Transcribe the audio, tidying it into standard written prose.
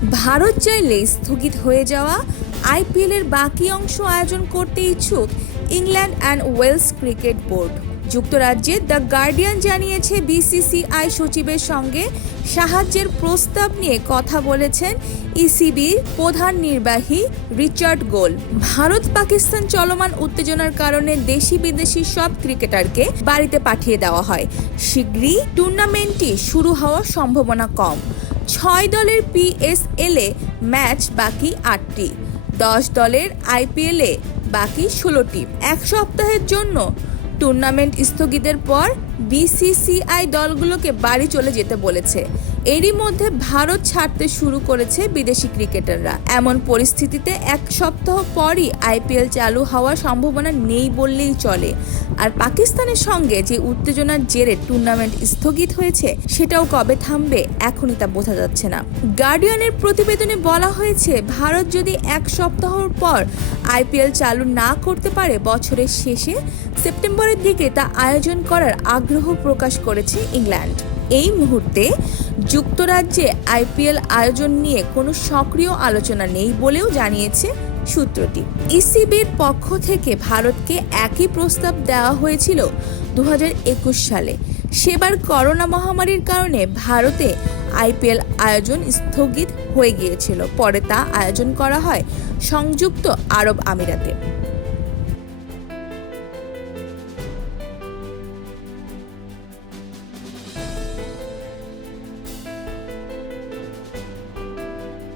ভারত চাইলে স্থগিত হয়ে যাওয়া আইপিএলের বাকি অংশ আয়োজন করতে ইচ্ছুক England and Wales cricket board. যুক্তরাজ্যের দ্য গার্ডিয়ান জানিয়েছে, বিসিসিআই সচিবের সঙ্গে সাহায্যের প্রস্তাব নিয়ে কথা বলেছেন ইসিবির প্রধান নির্বাহী রিচার্ড গোল। ভারত পাকিস্তান চলমান উত্তেজনার কারণে দেশি বিদেশি সব ক্রিকেটারকে বাড়িতে পাঠিয়ে দেওয়া হয়। শীঘ্রই টুর্নামেন্টটি শুরু হওয়ার সম্ভাবনা কম। 6 দলের পিএসএলে ম্যাচ বাকি 8টি, 10 দলের আইপিএলে বাকি 16টি। এক সপ্তাহের জন্য টুর্নামেন্ট স্থগিতের পর বিসিসিআই দলগুলোকে বাড়ি চলে যেতে বলেছে। এরই মধ্যে ভারত ছাড়তে শুরু করেছে বিদেশি ক্রিকেটাররা। এমন পরিস্থিতিতে এক সপ্তাহ পরই আইপিএল চালু হওয়ার সম্ভাবনা নেই বললেই চলে। আর পাকিস্তানের সঙ্গে যে উত্তেজনার জেরে টুর্নামেন্ট স্থগিত হয়েছে, সেটাও কবে থামবে এখনই তা বোঝা যাচ্ছে না। গার্ডিয়ানের প্রতিবেদনে বলা হয়েছে, ভারত যদি এক সপ্তাহ পর আইপিএল চালু না করতে পারে, বছরের শেষে সেপ্টেম্বরের দিকে তা আয়োজন করার আগ্রহ প্রকাশ করেছে ইংল্যান্ড। এই মুহূর্তে যুক্তরাজ্যে আইপিএল আয়োজন নিয়ে কোনো সক্রিয় আলোচনা নেই বলেও জানিয়েছে সূত্রটি। ইসিবির পক্ষ থেকে ভারতকে একই প্রস্তাব দেওয়া হয়েছিল 2021 সালে। সেবার করোনা মহামারীর কারণে ভারতে আইপিএল আয়োজন স্থগিত হয়ে গিয়েছিল। পরে তা আয়োজন করা হয় সংযুক্ত আরব আমিরাতে।